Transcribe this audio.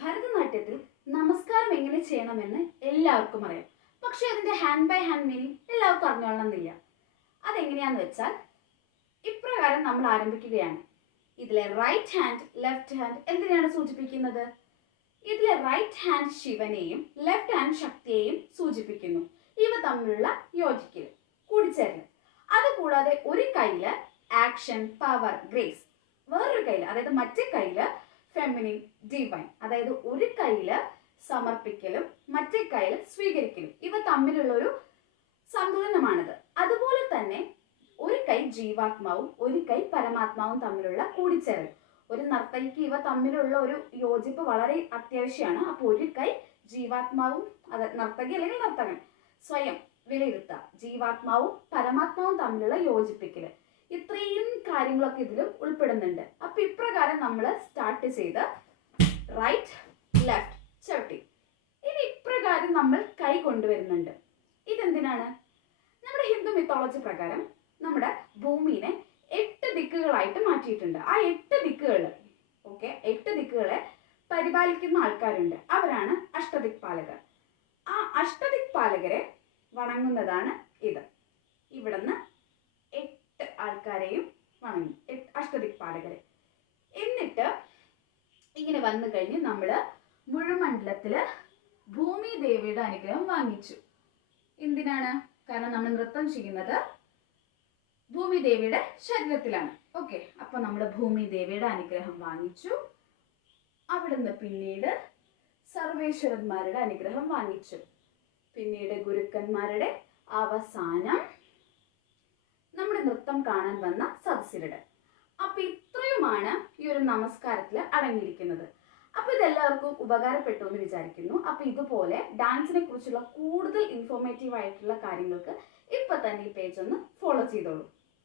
ഭരതനാട്യത്തിൽ നമസ്കാരം എങ്ങനെ ചെയ്യണമെന്ന് എല്ലാവർക്കും അറിയാം. പക്ഷെ അതിന്റെ ഹാൻഡ് ബൈ ഹാൻഡ് മീനിങ് എല്ലാവർക്കും അറിഞ്ഞോളണമെന്നില്ല. അതെങ്ങനെയാന്ന് വെച്ചാൽ ഇപ്രകാരം നമ്മൾ ആരംഭിക്കുകയാണ്. ഇതിലെ റൈറ്റ് ഹാൻഡ് ലെഫ്റ്റ് ഹാൻഡ് എന്തിനാണ് സൂചിപ്പിക്കുന്നത്? ഇതിലെ റൈറ്റ് ഹാൻഡ് ശിവനെയും ലെഫ്റ്റ് ഹാൻഡ് ശക്തിയെയും സൂചിപ്പിക്കുന്നു. ഇവ തമ്മിലുള്ള യോജിക്കൽ, കൂടിച്ചേരൽ. അതുകൂടാതെ ഒരു കയ്യില് ആക്ഷൻ, പവർ, ഗ്രേസ്, വേറൊരു കയ്യില് അതായത് മറ്റേ കയ്യില് ഫെമിനിൻ, ഡിവൈൻ. അതായത് ഒരു കയ്യില് സമർപ്പിക്കലും മറ്റേ കയ്യില് സ്വീകരിക്കലും. ഇവ തമ്മിലുള്ള ഒരു സന്തുലനമാണിത്. അതുപോലെ തന്നെ ഒരു കൈ ജീവാത്മാവും ഒരു കൈ പരമാത്മാവും തമ്മിലുള്ള കൂടിച്ചേരൽ. ഒരു നർത്തകിക്ക് ഇവ തമ്മിലുള്ള ഒരു യോജിപ്പ് വളരെ അത്യാവശ്യമാണ്. അപ്പോൾ ഒരു കൈ ജീവാത്മാവും, നർത്തകി അല്ലെങ്കിൽ നർത്തകൻ സ്വയം വിലയിരുത്തുക, ജീവാത്മാവും പരമാത്മാവും തമ്മിലുള്ള യോജിപ്പിക്കല്. ഇത്രയും കാര്യങ്ങളൊക്കെ ഇതിൽ ഉൾപ്പെടുന്നുണ്ട്. അപ്പൊ ഇപ്രകാരം നമ്മൾ സ്റ്റാർട്ട് ചെയ്ത് റൈറ്റ് ലെഫ്റ്റ് ചവിട്ടി. ഇനി ഇപ്രകാരം നമ്മൾ കൈ കൊണ്ടുവരുന്നുണ്ട്. ഇതെന്തിനാണ്? നമ്മുടെ ഹിന്ദു മിത്തോളജി പ്രകാരം നമ്മുടെ ഭൂമിനെ 8 ദിക്കുകളായിട്ട് മാറ്റിയിട്ടുണ്ട്. ആ 8 ദിക്കുകള് എട്ട് ദിക്കുകളെ പരിപാലിക്കുന്ന ആൾക്കാരുണ്ട്. അവരാണ് അഷ്ടദിക്പാലകർ. ആ അഷ്ടദിക്പാലകരെ വണങ്ങുന്നതാണ് ഇത്. ഇവിടുന്ന് 8 ആൾക്കാരെയും വണങ്ങി, അഷ്ടദിക്പാലകരെ. എന്നിട്ട് ഇങ്ങനെ വന്നു കഴിഞ്ഞ് നമ്മള് മുഴുമണ്ഡലത്തില് ഭൂമി ദേവിയുടെ അനുഗ്രഹം വാങ്ങിച്ചു. എന്തിനാണ്? കാരണം നമ്മൾ നൃത്തം ചെയ്യുന്നത് ഭൂമി ദേവിയുടെ ശരീരത്തിലാണ്. ഓക്കെ, അപ്പൊ നമ്മൾ ഭൂമി ദേവിയുടെ അനുഗ്രഹം വാങ്ങിച്ചു. അവിടുന്ന് പിന്നീട് സർവേശ്വരന്മാരുടെ അനുഗ്രഹം വാങ്ങിച്ചു. പിന്നീട് ഗുരുക്കന്മാരുടെ, അവസാനം നമ്മുടെ നൃത്തം കാണാൻ വന്ന സദസ്യരുടെ. അപ്പൊ ഇത്രയുമാണ് ഈ ഒരു നമസ്കാരത്തിൽ അടങ്ങിയിരിക്കുന്നത്. അപ്പൊ ഇതെല്ലാവർക്കും ഉപകാരപ്പെട്ടു എന്ന് വിചാരിക്കുന്നു. അപ്പൊ ഇതുപോലെ ഡാൻസിനെ കുറിച്ചുള്ള കൂടുതൽ ഇൻഫോർമേറ്റീവ് ആയിട്ടുള്ള കാര്യങ്ങൾക്ക് ഇപ്പൊ തന്നെ ഈ പേജ് ഒന്ന് ഫോളോ ചെയ്തോളൂ.